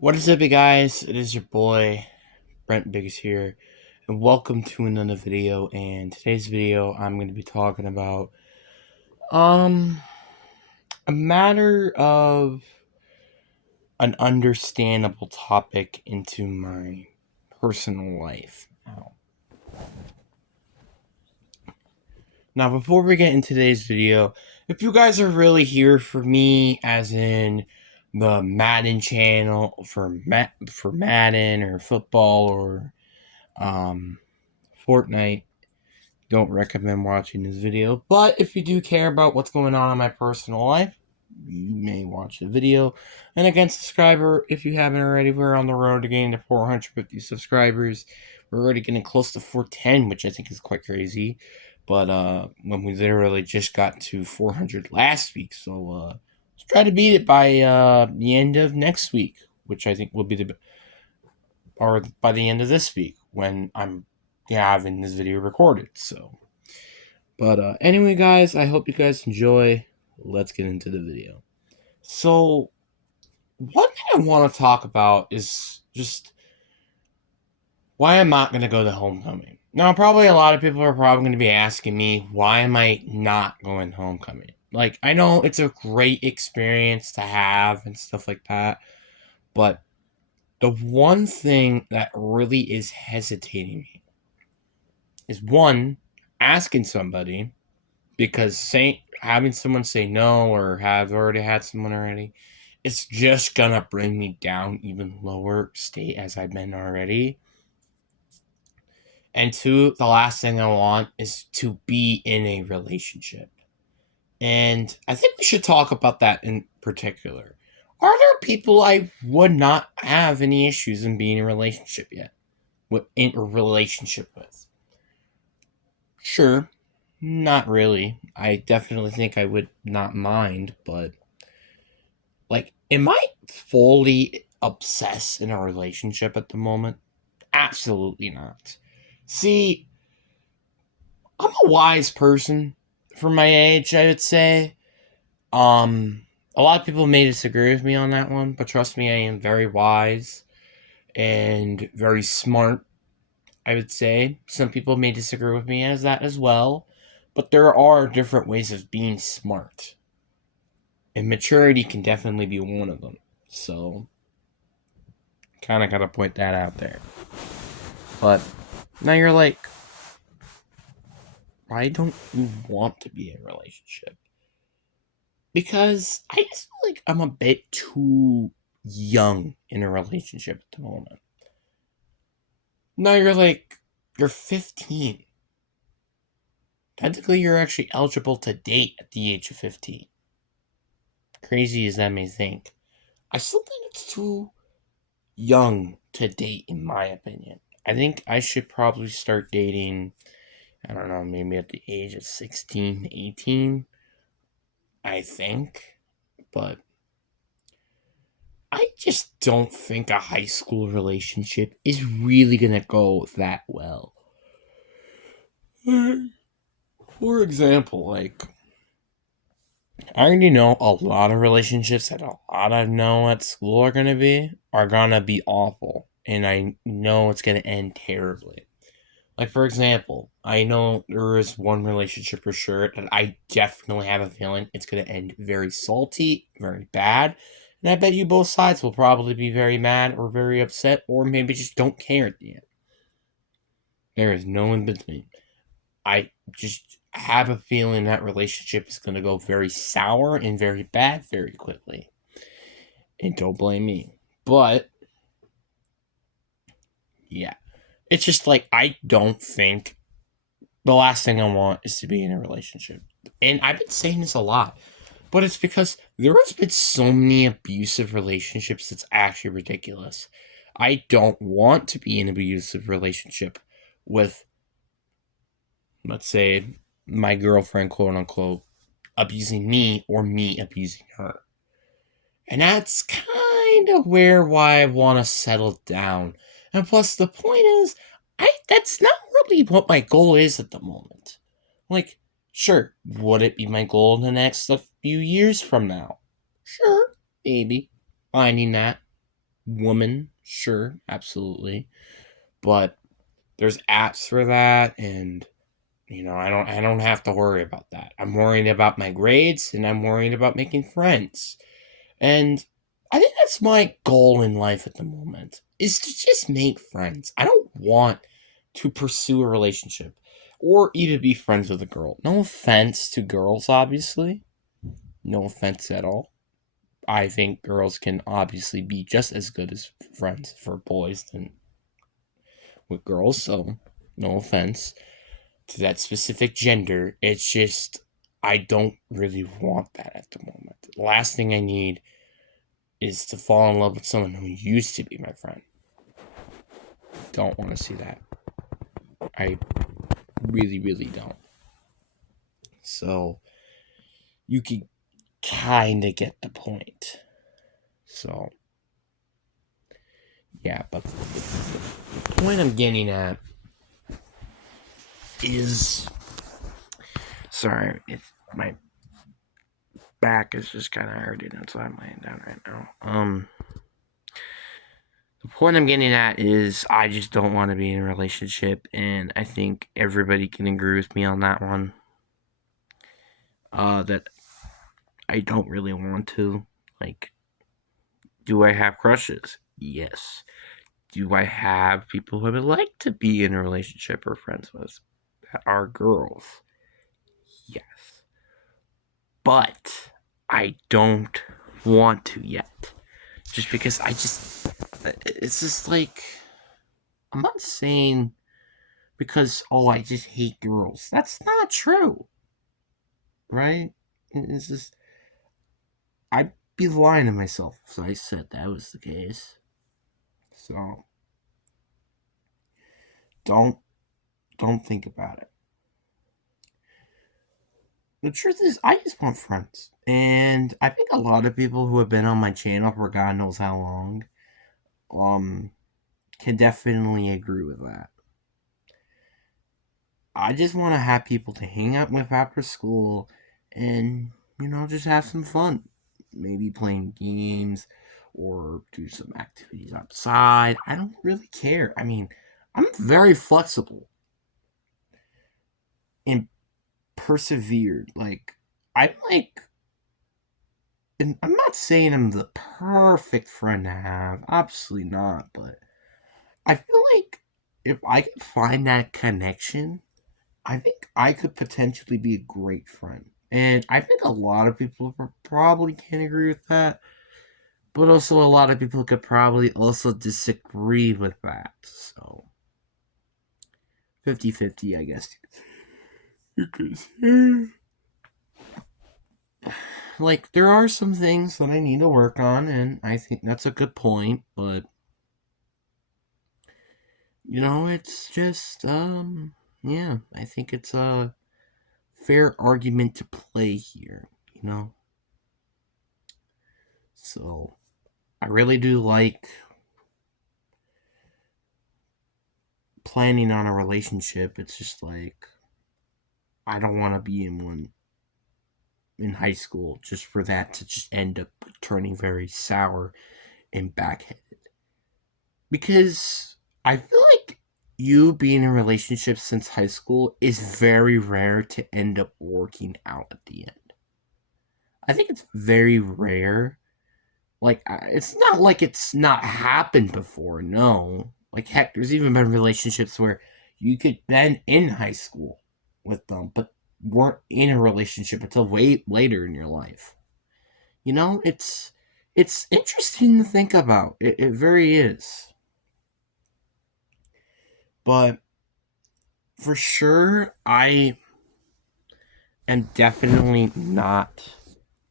What is up, you guys? It is your boy Brent Biggs here, and welcome to another video. And today's video, I'm going to be talking about um a matter of an understandable topic into my personal life. Now, before we get into today's video, if you guys are really here for me, as in the Madden channel for Madden or football or um Fortnite, don't recommend watching this video. But if you do care about what's going on in my personal life, you may watch the video. And again, subscriber, if you haven't already, we're on the road to getting to 450 subscribers. We're already getting close to 410, which I think is quite crazy. But when we literally just got to 400 last week, so let's try to beat it by the end of next week, which I think will be or by the end of this week when I'm having this video recorded. So, but anyway, guys, I hope you guys enjoy. Let's get into the video. So, what I want to talk about is just why I'm not going to go to homecoming. Now, probably a lot of people are probably going to be asking me, why am I not going homecoming? Like, I know it's a great experience to have and stuff like that, but the one thing that really is hesitating me is one, asking somebody, because having someone say no or have already had someone already, it's just gonna bring me down even lower state as I've been already. And two, the last thing I want is to be in a relationship. And I think we should talk about that in particular. Are there people I would not have any issues in being in a relationship yet? In a relationship with? Sure, not really. I definitely think I would not mind, but like, am I fully obsessed in a relationship at the moment? Absolutely not. See, I'm a wise person for my age, I would say. A lot of people may disagree with me on that one, but trust me, I am very wise and very smart, I would say. Some people may disagree with me as that as well, but there are different ways of being smart. And maturity can definitely be one of them. So, kind of got to point that out there. But now you're like, why don't you want to be in a relationship? Because I just feel like I'm a bit too young in a relationship at the moment. Now you're like, you're 15. Technically, you're actually eligible to date at the age of 15. Crazy as that may think. I still think it's too young to date, in my opinion. I think I should probably start dating, I don't know, maybe at the age of 16, 18, I think. But I just don't think a high school relationship is really gonna go that well. For example, like, I already know a lot of relationships that a lot I know at school are gonna be awful. And I know it's gonna end terribly. Like, for example, I know there is one relationship for sure that I definitely have a feeling it's going to end very salty, very bad. And I bet you both sides will probably be very mad or very upset or maybe just don't care at the end. There is no in between. I just have a feeling that relationship is going to go very sour and very bad very quickly. And don't blame me. But, yeah. It's just like, I don't think the last thing I want is to be in a relationship. And I've been saying this a lot, but it's because there has been so many abusive relationships, it's actually ridiculous. I don't want to be in an abusive relationship with, let's say, my girlfriend, quote unquote, abusing me or me abusing her. And that's kind of why I want to settle down. And plus, the point is, that's not really what my goal is at the moment. Like, sure, would it be my goal in the next few years from now? Sure, maybe. Finding that. woman, sure, absolutely. But there's apps for that, and I don't have to worry about that. I'm worried about my grades, and I'm worried about making friends. And I think that's my goal in life at the moment, is to just make friends. I don't want to pursue a relationship or even be friends with a girl. No offense to girls, obviously. No offense at all. I think girls can obviously be just as good as friends for boys than with girls, so no offense to that specific gender. It's just I don't really want that at the moment. The last thing I need is to fall in love with someone who used to be my friend. Don't want to see that. I really, really don't. So you can kind of get the point. So yeah, but the point I'm getting at is, sorry, if my back is just kind of hurting, that's why I'm laying down right now. The point I'm getting at is I just don't want to be in a relationship, and I think everybody can agree with me on that one. That I don't really want to. Like, do I have crushes? Yes. Do I have people who I would like to be in a relationship or friends with that are girls? Yes. But I don't want to yet. Just because it's just like, I'm not saying because, oh, I just hate girls. That's not true. Right? It's just, I'd be lying to myself if I said that was the case. So, don't think about it. The truth is, I just want friends. And I think a lot of people who have been on my channel for God knows how long, um, can definitely agree with that. I just want to have people to hang out with after school and, just have some fun. Maybe playing games or do some activities outside. I don't really care. I mean, I'm very flexible and persevered. And I'm not saying I'm the perfect friend to have. Absolutely not. But I feel like if I could find that connection, I think I could potentially be a great friend. And I think a lot of people probably can agree with that. But also, a lot of people could probably also disagree with that. So, 50-50, I guess. Because, like, there are some things that I need to work on, and I think that's a good point, but, it's just, yeah, I think it's a fair argument to play here. So, I really do like planning on a relationship. It's just like, I don't want to be in one in high school just for that to just end up turning very sour and backhanded. Because I feel like you being in a relationship since high school is very rare to end up working out at the end. I think it's very rare. Like, it's not like it's not happened before, no. Like, heck, there's even been relationships where you could been in high school with them, but weren't in a relationship until way later in your life. It's interesting to think about. It very is. But for sure, I am definitely not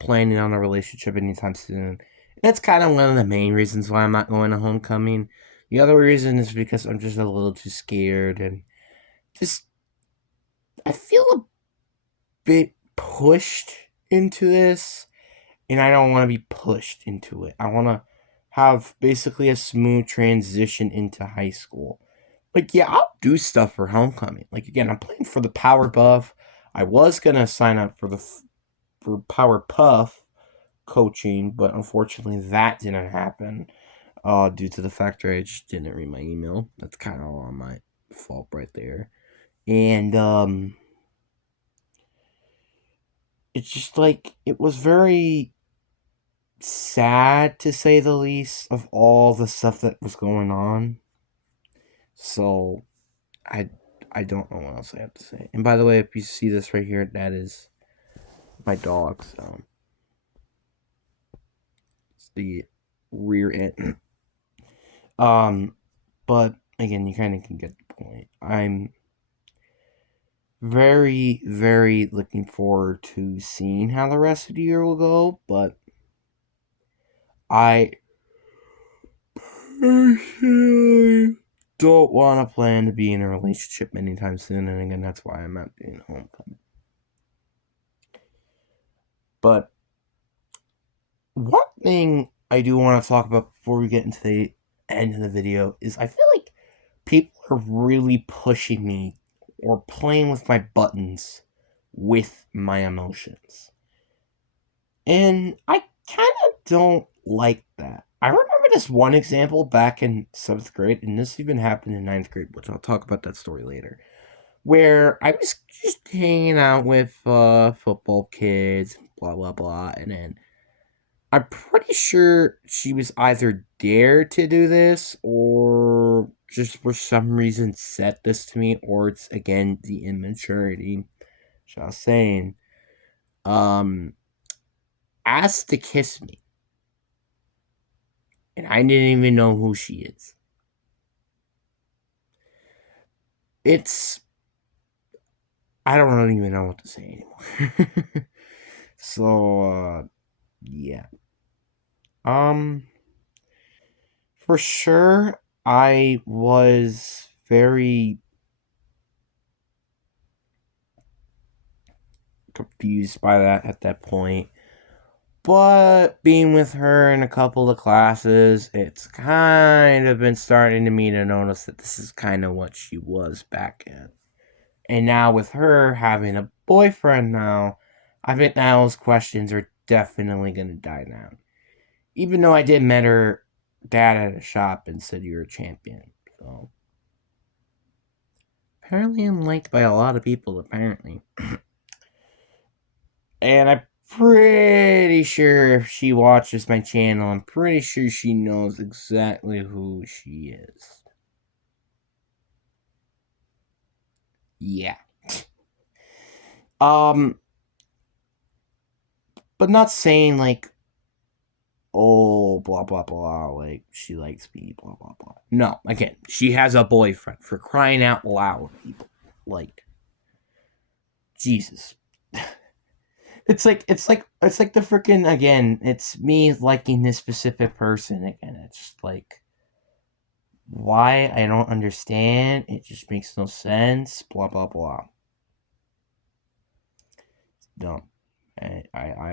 planning on a relationship anytime soon. That's kind of one of the main reasons why I'm not going to homecoming. The other reason is because I'm just a little too scared and just I feel a bit pushed into this, and I don't want to be pushed into it. I want to have basically a smooth transition into high school. Like, yeah, I'll do stuff for homecoming. Like, again, I'm playing for the Power Buff. I was gonna sign up for Power Puff coaching, but unfortunately that didn't happen. due to the fact that I just didn't read my email. That's kind of on my fault right there. And it's just like it was very sad to say the least of all the stuff that was going on. So I I don't know what else I have to say. And by the way, if you see this right here, that is my dog. So it's the rear end. But again, you kind of can get the point. I'm very, very looking forward to seeing how the rest of the year will go, but I personally don't want to plan to be in a relationship anytime soon, and again, that's why I'm not doing homecoming. But one thing I do want to talk about before we get into the end of the video is I feel like people are really pushing me or playing with my buttons with my emotions. And I kind of don't like that. I remember this one example back in 7th grade, and this even happened in 9th grade, which I'll talk about that story later, where I was just hanging out with football kids, blah, blah, blah, and then I'm pretty sure she was either dared to do this or just for some reason said this to me, or it's again the immaturity. So I was saying, asked to kiss me, and I didn't even know who she is. It's I don't even know what to say anymore. So yeah. For sure I was very confused by that at that point. But being with her in a couple of classes, it's kind of been starting to me to notice that this is kind of what she was back in. And now with her having a boyfriend now, I think now those questions are definitely going to die down. Even though I did met her dad at a shop and said you're a champion. So apparently I'm liked by a lot of people, apparently. And I'm pretty sure if she watches my channel, I'm pretty sure she knows exactly who she is. Yeah. But not saying like, oh, blah, blah, blah, like, she likes me, blah, blah, blah. No, again, she has a boyfriend, for crying out loud, people. Like, Jesus. It's like the freaking, again, it's me liking this specific person again. It's just like, why? I don't understand. It just makes no sense. Blah, blah, blah. It's dumb. I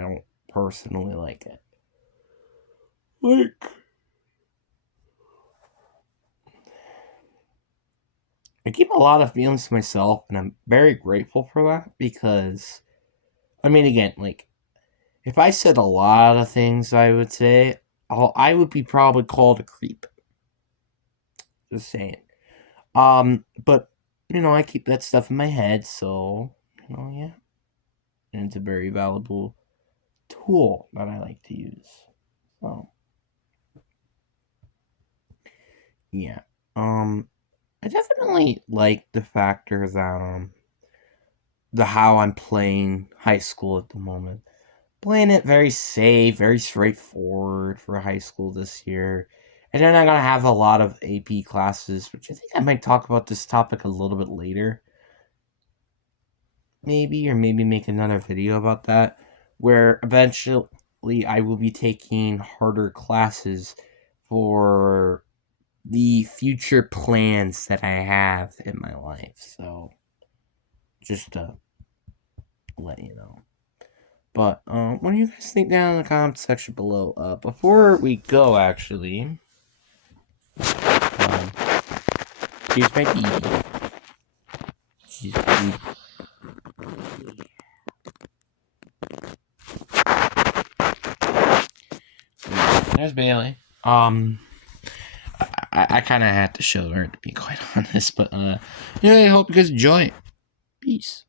don't personally like it. Like, I keep a lot of feelings to myself, and I'm very grateful for that because, I mean, again, like, if I said a lot of things, I would say, I would be probably called a creep. Just saying. But, I keep that stuff in my head, so, yeah. And it's a very valuable tool that I like to use. So, yeah. I definitely like the factor that, the how I'm playing high school at the moment. Playing it very safe, very straightforward for high school this year. And then I'm going to have a lot of AP classes, which I think I might talk about this topic a little bit later. Maybe, or maybe make another video about that, where eventually I will be taking harder classes for the future plans that I have in my life. So, just to let you know. But what do you guys think down in the comment section below? Before we go, actually, here's my baby. She's cute. There's Bailey. I kind of had to show her, to be quite honest. But anyway, I hope you guys enjoy it. Peace.